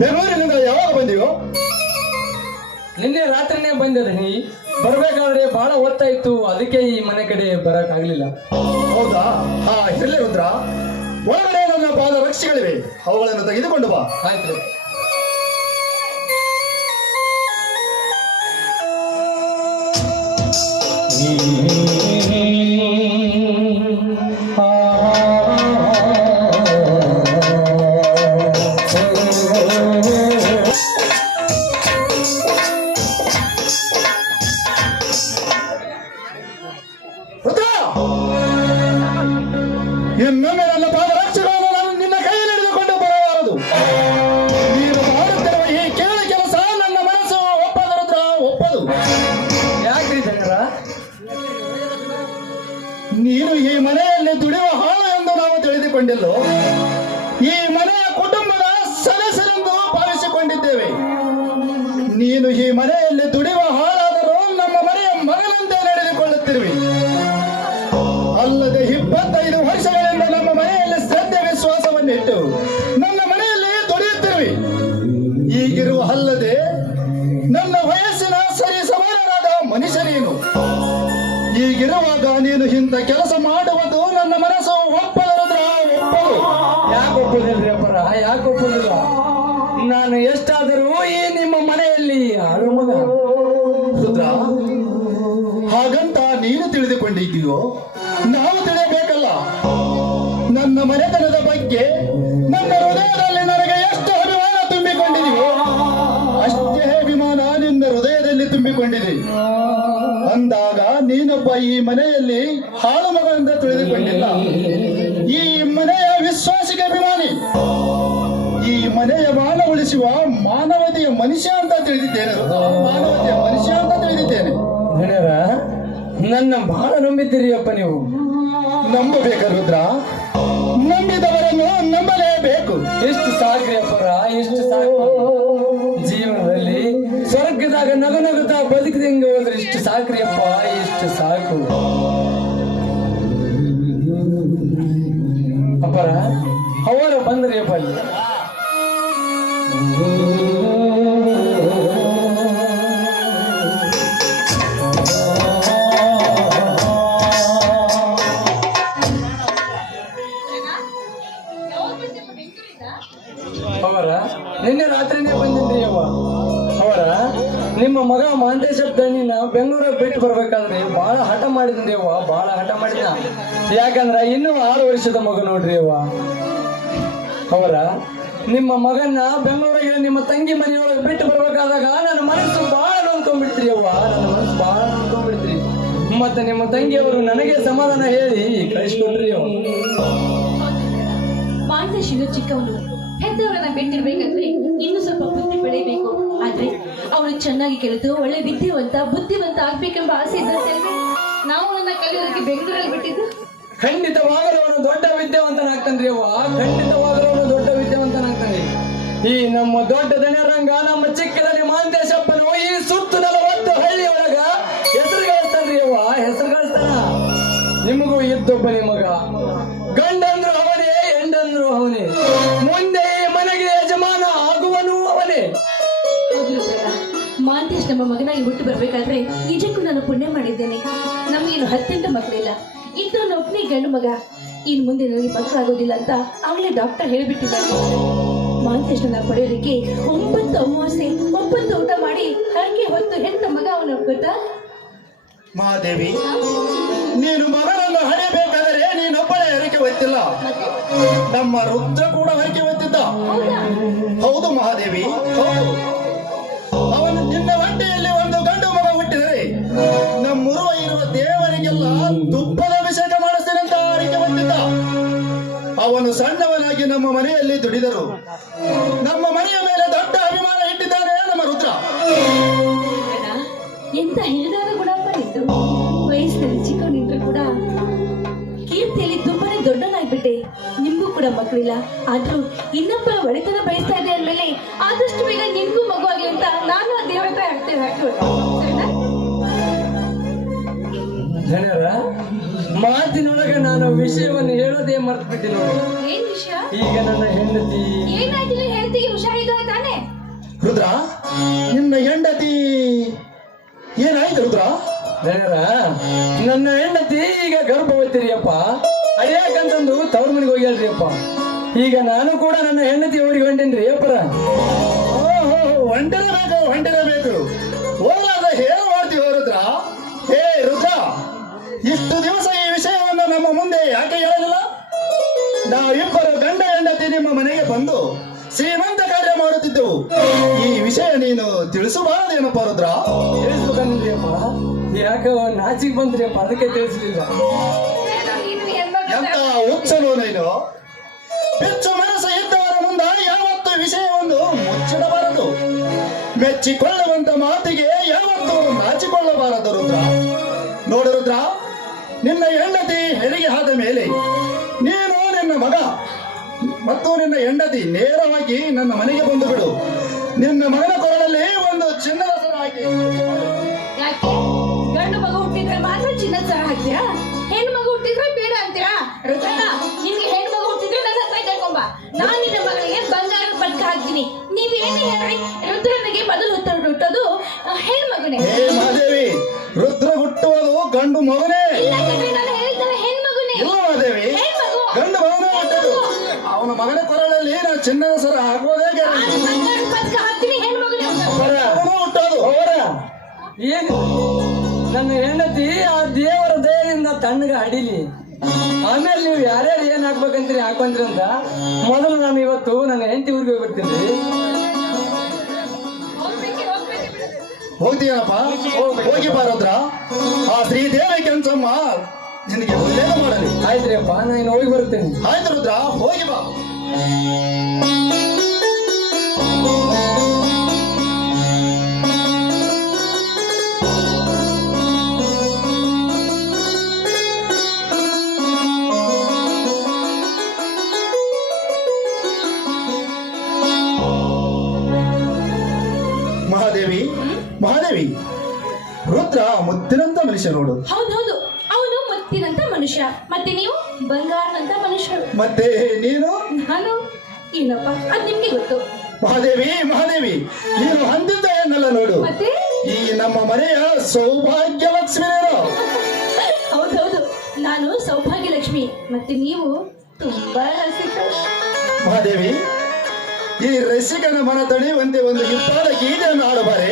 ಬೆಂಗಳೂರಿನಿಂದ ಯಾವಾಗ ಬಂದೆಯೋ? ನಿನ್ನೆ ರಾತ್ರಿನೇ ಬಂದಿದೆ. ನೀ ಬರ್ಬೇಕಾದ್ರೆ ಬಹಳ ಹೊತ್ತಾಯ್ತು, ಅದಕ್ಕೆ ಈ ಮನೆ ಕಡೆ ಬರಕ್ ಆಗ್ಲಿಲ್ಲ. ಹೌದಾ? ಹಾ, ಇರಲಿ ರುದ್ರ. ಒಳಗಡೆ ನನ್ನ ಪಾದ ರಕ್ಷೆಗಳಿವೆ, ಅವುಗಳನ್ನು ತೆಗೆದುಕೊಂಡು ಬಾ. ಆಯ್ತು. ಇನ್ನೊಮ್ಮೆ ನನ್ನ ಪಾದರಕ್ಷೆಗಳನ್ನು ನಾನು ನಿನ್ನ ಕೈಯಲ್ಲಿ ಹಿಡಿದುಕೊಂಡು ಬರಬಾರದು. ನೀನು ಮಾಡುತ್ತಿರುವ ಈ ಕೇಳ ಕೆಲಸ ನನ್ನ ಮನಸ್ಸು ಒಪ್ಪದು ರುದ್ರ, ಒಪ್ಪದು. ಯಾಕ್ರಿ ಜನರ? ನೀನು ಈ ಮನೆಯಲ್ಲಿ ದುಡಿಯುವ ಹಾಳು ಎಂದು ನಾವು ತಿಳಿದುಕೊಂಡಿಲ್ಲೋ. ಈ ಮನೆಯ ಕುಟುಂಬದ ಸದಸ್ಯರೆಂದು ಭಾವಿಸಿಕೊಂಡಿದ್ದೇವೆ. ನೀನು ಈ ಮನೆಯಲ್ಲಿ ದುಡಿಯುವ ಹಾಳಾದರೂ ನಮ್ಮ ಮನೆಯ ಮಗನಂತೆ ನಡೆದುಕೊಳ್ಳುತ್ತಿರುವೆ. ಅಲ್ಲದೆ 25 ವರ್ಷಗಳಿಂದ ನಮ್ಮ ಮನೆಯಲ್ಲಿ ಶ್ರದ್ಧೆ ವಿಶ್ವಾಸವನ್ನಿಟ್ಟು ನನ್ನ ಮನೆಯಲ್ಲಿ ದುಡಿಯುತ್ತಿರುವೆ. ಈಗಿರುವ ಅಲ್ಲದೆ ನನ್ನ ವಯಸ್ಸಿನ ಸರಿ ಸಮಾನರಾದ ಮನುಷ್ಯನೇನು. ಈಗಿರುವಾಗ ನೀನು ಇಂಥ ಕೆಲಸ ಮಾಡುವುದು ನನ್ನ ಮನಸ್ಸು ಒಪ್ಪದಿರುದ್ರ, ಒಪ್ಪದು. ಯಾಕೆ ಒಪ್ಪುದಿಲ್ರಿ ಅಪ್ಪರ? ಯಾಕೆ ಒಪ್ಪುದಿಲ್ಲ? ನಾನು ಎಷ್ಟಾದರೂ ಈ ನಿಮ್ಮ ಮನೆಯಲ್ಲಿ ಆಳು ಮಗ. ರುದ್ರ, ಹಾಗಂತ ನೀನು ತಿಳಿದುಕೊಂಡಿದ್ದೀಯೋ? ನಾವು ತಿಳಿಯಬೇಕಲ್ಲ. ನನ್ನ ಮನೆತನದ ಬಗ್ಗೆ ನನ್ನ ಹೃದಯದಲ್ಲಿ ನನಗೆ ಎಷ್ಟು ಅಭಿಮಾನ ತುಂಬಿಕೊಂಡಿದೆಯೋ ಅಷ್ಟೇ ಅಭಿಮಾನ ನಿನ್ನ ಹೃದಯದಲ್ಲಿ ತುಂಬಿಕೊಂಡಿದೆ. ಅಂದಾಗ ನೀನೊಬ್ಬ ಈ ಮನೆಯಲ್ಲಿ ಹಾಳು ಮಗನಿಂದ ತಿಳಿದುಕೊಂಡಿಲ್ಲ. ಈ ಮನೆಯ ವಿಶ್ವಾಸಿಗೆ ಅಭಿಮಾನಿ, ಈ ಮನೆಯ ಮಾನ ಉಳಿಸುವ ಮಾನವತೆಯ ಮನುಷ್ಯ ಅಂತ ತಿಳಿದಿದ್ದೇನೆ. ಮಾನವತೆಯ ಮನುಷ್ಯ ಅಂತ ತಿಳಿದಿದ್ದೇನೆ. ಜನರ, ನನ್ನ ಬಹಳ ನಂಬಿದ್ದೀರಿ ಅಪ್ಪ ನೀವು. ನಂಬಬೇಕು ರುದ್ರ, ನಂಬಿದವರನ್ನು ನಂಬಲೇಬೇಕು. ಎಷ್ಟು ಸಾಕ್ರಿ ಅಪ್ಪರ, ಎಷ್ಟು ಸಾಕು. ಜೀವನದಲ್ಲಿ ಸ್ವರ್ಗದಾಗ ನಗು ನಗುತ್ತಾ ಬದುಕಿದಂಗೆ ಹೋದ್ರೆ ಇಷ್ಟು ಸಾಕ್ರಿ ಅಪ್ಪ, ಇಷ್ಟು ಸಾಕು. ಅಪ್ಪರ ಅವರ ಬಂದ್ರಿ ಅಪ್ಪ ಅಲ್ಲಿ. ಅವರ ನಿನ್ನೆ ರಾತ್ರಿನೇ ಬಂದಿದ್ರಿ ಅವ್ವ. ಅವರ ನಿಮ್ಮ ಮಗ ಮಹಂತೇಶಪ್ಪ ದಣ್ಣಿನ ಬೆಂಗಳೂರಾಗ ಬಿಟ್ಟು ಬರ್ಬೇಕಾದ್ರೆ ಬಹಳ ಹಠ ಮಾಡಿದ್ರಿ ಅವ್ವ, ಬಹಳ ಹಠ ಮಾಡಿದ. ಯಾಕಂದ್ರ ಇನ್ನೂ 6 ವರ್ಷದ ಮಗ ನೋಡ್ರಿ ಅವ್ವ. ಅವರ ನಿಮ್ಮ ಮಗನ್ನ ಬೆಂಗಳೂರಿಗೆ ನಿಮ್ಮ ತಂಗಿ ಮನೆಯೊಳಗೆ ಬಿಟ್ಟು ಬರ್ಬೇಕಾದಾಗ ನನ್ನ ಮನಸ್ಸು ಬಹಳ ನೊಂದ್ಕೊಂಡ್ಬಿಡ್ತೀರಿ ಅವ್ವ, ನನ್ನ ಮನಸ್ಸು ಬಹಳ ನೊಂದ್ಕೊಂಡ್ಬಿಡ್ತೀರಿ. ಮತ್ತೆ ನಿಮ್ಮ ತಂಗಿಯವರು ನನಗೆ ಸಮಾಧಾನ ಹೇಳಿ ಕಳಿಸ್ಕೊಟ್ರಿ ಅವ್ವ. ಮಹಂತೇಶ್ ಇನ್ನು ಚಿಕ್ಕವನು, ಹೆತ್ತವರನ್ನ ಬಿಟ್ಟಿರ್ಬೇಕಾದ್ರೆ ಇನ್ನು ಸ್ವಲ್ಪ ಬುದ್ಧಿ ಬೆಳಿಬೇಕು. ಆದ್ರೆ ಅವನು ಚೆನ್ನಾಗಿ ಕಲಿತು ಒಳ್ಳೆ ವಿದ್ಯಾವಂತ ಬುದ್ಧಿವಂತ ಆಗ್ಬೇಕೆಂಬ ಆಸೆ ಇದ್ದಂತೆ ನಾವು ನನ್ನ ಕಲಿಯೋದಕ್ಕೆ ಬೆಂಗಳೂರಲ್ಲಿ ಬಿಟ್ಟಿದ್ದು. ಖಂಡಿತವಾಗಲೂ ಅವನು ದೊಡ್ಡ ವಿದ್ಯಾವಂತನಾಗ್ತಾನ್ರಿ ಅವ್ವ, ಖಂಡಿತವಾಗಲೂ ಅವನು ದೊಡ್ಡ ವಿದ್ಯಾವಂತನಾಗ್ತಾನೆ. ಈ ನಮ್ಮ ದೊಡ್ಡ ದನರಂಗ, ನಮ್ಮ ಚಿಕ್ಕದಲ್ಲಿ ಮಹಂತೇಶಪ್ಪನು ಈ ಸುತ್ತು 40 ಹಳ್ಳಿ ಒಳಗ ಹೆಸರು ಗಳಿಸ್ತಾನ್ರಿ ಅವ್ವ, ಹೆಸರು ಗಳಿಸ್ತಾನ. ನಿಮಗೂ ಇದ್ದೊಬ್ಬನೇ ಮಗ, ಗಂಡಂದ್ರು ಅವನೇ, ಹೆಂಡಂದ್ರು ಅವನೇ, ಮುಂದೆ ಈ ಮನೆಗೆ ಯಜಮಾನ ಆಗುವನು ಅವನೇ. ಮಹಂತೇಶ್ ನಮ್ಮ ಮಗನಾಗಿ ಹುಟ್ಟು ಬರ್ಬೇಕಾದ್ರೆ ನಿಜಕ್ಕೂ ನಾನು ಪುಣ್ಯ ಮಾಡಿದ್ದೇನೆ. ನಮಗೇನು 18 ಮಕ್ಕಳಿಲ್ಲ, ಇದ್ದು ಒಬ್ಬನೇ ಗಂಡು ಮಗ. ಇನ್ನು ಮುಂದೆ ನನಗೆ ಮಕ್ಕಳಾಗೋದಿಲ್ಲ ಅಂತ ಅವಳೇ ಡಾಕ್ಟರ್ ಹೇಳಿಬಿಟ್ಟಿದ್ದಾರೆ. ಮಹಂತೇಶನ ಪಡೆಯೋದಕ್ಕೆ 9 ಅಮಾವಾಸ್ಯೆ 9 ಊಟ ಮಾಡಿ ಹರಕೆ ಹೊತ್ತು ಹೆತ್ತ ಮಗ ಅವನು. ಗೊತ್ತಾ ಮಹಾದೇವಿ, ನೀನು ಮಗನನ್ನು ಹಡೆಯಬೇಕಾದರೆ ನೀನೊಬ್ಬಳೇ ಹರಕೆ ಹೊತ್ತಿಲ್ಲ, ನಮ್ಮ ರುದ್ರ ಕೂಡ ಹರಕೆ ಹೊತ್ತಿದ್ದ. ಹೌದು ಮಹಾದೇವಿ, ಹೌದು. ಅವನು ನಿನ್ನ ಹೊಟ್ಟೆಯಲ್ಲಿ ಒಂದು ಗಂಡು ಮಗ ಹುಟ್ಟಿದರೆ ನಮ್ಮೂರುವ ಇರುವ ದೇವರಿಗೆಲ್ಲ ತುಪ್ಪದ ಅಭಿಷೇಕ ಮಾಡಿಸ್ತೇನೆ ಅಂತ ಹರಕೆ ಹೊತ್ತಿದ್ದ. ಅವನು ಸಣ್ಣವನಾಗಿ ನಮ್ಮ ಮನೆಯಲ್ಲಿ ದುಡಿದರು. ನಮ್ಮ ಮನೆಯ ಮೇಲೆ ದೊಡ್ಡ ಅಭಿಮಾನ ಇಟ್ಟಿದ್ದಾನೆ ನಮ್ಮ ರುದ್ರ. ಎಂತ ಹೇಳಿದಾಗ ಗುಣಪ್ಪ ಇತ್ತು. ವಯಸ್ಸಿನಲ್ಲಿ ಚಿಕ್ಕವನಿದ್ರು ಕೂಡ ಕೀರ್ತಿಯಲ್ಲಿ ತುಂಬಾನೇ ದೊಡ್ಡನಾಗ್ಬಿಟ್ಟೆ. ನಿಮ್ಗೂ ಕೂಡ ಮಕ್ಕಳಿಲ್ಲ, ಆದ್ರೂ ಇನ್ನೊಬ್ಬರ ಒಳಿತನ ಬಯಸ್ತಾ ಇದೆ ಅಂದ್ಮೇಲೆ ಆದಷ್ಟು ಬೇಗ ನಿನ್ಗೂ ಮಗು ಆಗ್ಲಿ ಅಂತ ನಾನು ಆ ದೇವ್ರ ಹತ್ರ ಆಗ್ತೇವೆ. ಸರಿನಾ? ಜನರ ಮಾತಿನೊಳಗೆ ನಾನು ವಿಷಯವನ್ನು ಹೇಳೋದೇ ಮರ್ತು ಬಿಟ್ಟೆ ನೋಡಿ. ಏನ್ ವಿಷಯ? ಈಗ ನನ್ನ ಹೆಂಡತಿ ಏನಾಯ್ತು? ಹೇಳ್ತೀವಿ ಹುಷಾರಿದ್ದಾರೆ ತಾನೆ? ರುದ್ರ, ನಿನ್ನ ಹೆಂಡತಿ ಏನಾಯ್ತು ರುದ್ರ? ಗೆಳೆಯರ, ನನ್ನ ಹೆಂಡತಿ ಈಗ ಗರ್ಭವತಿರಿಯಪ್ಪ. ಅಡ್ಯಾಕಂತಂದು ತವ್ರ ಮನೆಗೆ ಹೋಗ್ಯಾಳ್ರಿಯಪ್ಪ. ಈಗ ನಾನು ಕೂಡ ನನ್ನ ಹೆಂಡತಿ ಊರಿಗೆ ಹೊಂಟೇನ್ರಿ ಅಪ್ಪರ. ಹೊಂಟಿರಬೇಕು ಹೋಗ್ಲಾರ್ದ ಹೇಳು ಮಾಡ್ತೀವಿ ರುದ್ರ. ಹೇ ರುದ್ರ, ಇಷ್ಟು ದಿವಸ ಈ ವಿಷಯವನ್ನು ನಮ್ಮ ಮುಂದೆ ಯಾಕೆ ಹೇಳಲಿಲ್ಲ? ನಾವಿಬ್ಬರು ಗಂಡ ಹೆಂಡತಿ ನಿಮ್ಮ ಮನೆಗೆ ಬಂದು ಶ್ರೀಮಂತ ಕಾರ್ಯ ಮಾಡುತ್ತಿದ್ದೆವು. ಈ ವಿಷಯ ನೀನು ತಿಳಿಸಬಾರದೇನಪ್ಪ ರುದ್ರ? ತಿಳಿಸ್ಬೇಕಂದ್ರಿಯಪ್ಪ, ಯಾಕೆ ನಾಚಿಗೆ ಬಂದ್ರಿಯಪ್ಪ, ಅದಕ್ಕೆ ತಿಳಿಸ್ಲಿಲ್ಲ. ಎಂತ ಹುಚ್ಚಲು ನೀನು? ಬೆಚ್ಚು ಮನಸ್ಸು ಇದ್ದವರ ಮುಂದ ಯಾವತ್ತು ವಿಷಯವನ್ನು ಮುಚ್ಚಿಡಬಾರದು. ಮೆಚ್ಚಿಕೊಳ್ಳುವಂತ ಮಾತಿಗೆ ಯಾವತ್ತು ನಾಚಿಕೊಳ್ಳಬಾರದು ರುದ್ರ. ನೋಡು ರುದ್ರ, ನಿನ್ನ ಹೆಂಡತಿ ಹೆರಿಗೆ ಆದ ಮೇಲೆ ನೀನು, ನಿನ್ನ ಮಗ ಮತ್ತು ನಿನ್ನ ಹೆಂಡತಿ ನೇರವಾಗಿ ನನ್ನ ಮನೆಗೆ ಬಂದು ಬಿಡು. ನಿನ್ನ ಮಗನ ಕೊರಳಲ್ಲಿ ಒಂದು ಚಿನ್ನದ ಸರ ಹಾಕಿ. ಯಾಕೆ ಗಂಡು ಮಗು ಹುಟ್ಟಿದ್ರೆ ಮಾತ್ರ ಚಿನ್ನದ ಸರ ಹಾಕ್ತೀರಾ? ಹೆಣ್ಣು ಮಗು ಹುಟ್ಟಿದ್ರೆ ಬೇಡ ಅಂತೀರಾ? ರುದ್ರಣ್ಣ, ನಿಮ್ಗೆ ಹೆಣ್ಣು ಮಗು ಹುಟ್ಟಿದ್ರೆ ನನ್ನ ಹತ್ರ ಕರ್ಕೊಂಬ. ನಾನು ನಿನ್ನ ಮಗಳಿಗೆ ಬಂಗಾರದ ಪಟ್ಕ ಹಾಕ್ತೀನಿ. ನೀವೇನೇ ಹೇಳಿ, ರುದ್ರನಿಗೆ ಮೊದಲು ಹುಟ್ಟೋದು ಹೆಣ್ಣು ಮಗುನೇ. ಹೇ ಮಹಾದೇವಿ, ರುದ್ರ ಹುಟ್ಟುವುದು ಗಂಡು ಮಗನೇ. ಇಲ್ಲ ಕಣ್ರಿ, ನಾನು ಹೇಳಿದ್ದೇನೆ ಹೆಣ್ಣು ಮಗುನೇ. ಇಲ್ಲ ಮಹಾದೇವಿ, ಹೆಣ್ಮಗು. ಗಂಡು ಮಗನೇ ಹುಟ್ಟದು. ಅವನ ಮಗನ ಕೊರಳಲ್ಲಿ ನಾನು ಚಿನ್ನದ ಸರ ಹಾಕೋದೇ ಗ್ಯಾರಂಟಿ. ನಾನು ಬಂಗಾರದ ಪಟ್ಕ ಹಾಕ್ತೀನಿ, ಹೆಣ್ಣು ಮಗುನೇ ಹುಟ್ಟೋದು. ಅವನು ಹುಟ್ಟೋದು. ಅವರ ಏನು ನನ್ನ ಹೆಂಡತಿ ಆ ದೇವರ ದಯದಿಂದ ತಣ್ಣಗೆ ಅಡಿಲಿ, ಆಮೇಲೆ ನೀವು ಯಾರ್ಯಾರು ಏನ್ ಹಾಕ್ಬೇಕಂತೀರಿ ಹಾಕೊಂಡ್ರಿ ಅಂತ ಮೊದಲು ನಾನು ಇವತ್ತು ನನ್ನ ಹೆಂಡತಿ ಊರಿಗೆ ಹೋಗ್ಬಿಡ್ತೀನಿ. ಹೋಗ್ತೀಯನಪ್ಪ? ಹೋಗಿ ಬಾರೋದ್ರ. ಆ ಶ್ರೀದೇವಿ ಕೆಂಚಮ್ಮ ನಿನಗೆ ಒಳ್ಳೇದು ಮಾಡಲಿ. ಆಯ್ತ್ರಿ ಅಪ್ಪ, ನಾನು ಹೋಗಿ ಬರ್ತೇನೆ. ಆಯ್ತು ರುದ್ರ, ಹೋಗಿ ಬಾ. ಮಹಾದೇವಿ, ಮಹಾದೇವಿ, ರುದ್ರ ಮುದ್ದಿನಂತ ಮನುಷ್ಯ ನೋಡು. ಹೌದೌದು, ಅವನು ಮುತ್ತಿನಂತ ಮನುಷ್ಯ, ಮತ್ತೆ ನೀವು ಬಂಗಾರನಂತ ಮನುಷ್ಯರು. ಮತ್ತೆ ನೀನು? ನಾನು ಏನಪ್ಪ, ಅದ್ ನಿಮ್ಗೆ ಗೊತ್ತು. ಮಹಾದೇವಿ, ಮಹಾದೇವಿ, ನೀನು ಅಂದಿದ್ದ ಏನಲ್ಲ ನೋಡು. ಮತ್ತೆ ಈ ನಮ್ಮ ಮನೆಯ ಸೌಭಾಗ್ಯ ಲಕ್ಷ್ಮಿ ನೀನು. ಹೌದೌದು, ನಾನು ಸೌಭಾಗ್ಯ ಲಕ್ಷ್ಮಿ, ಮತ್ತೆ ನೀವು ತುಂಬಾ ರಸಿಕ. ಮಹಾದೇವಿ, ಈ ರಸಿಕನ ಮನ ತಡೆಯುವಂತೆ ಒಂದು ಹಿಪ್ಪಾದ ಗೀತೆಯನ್ನು ಆಡಬಾರೆ.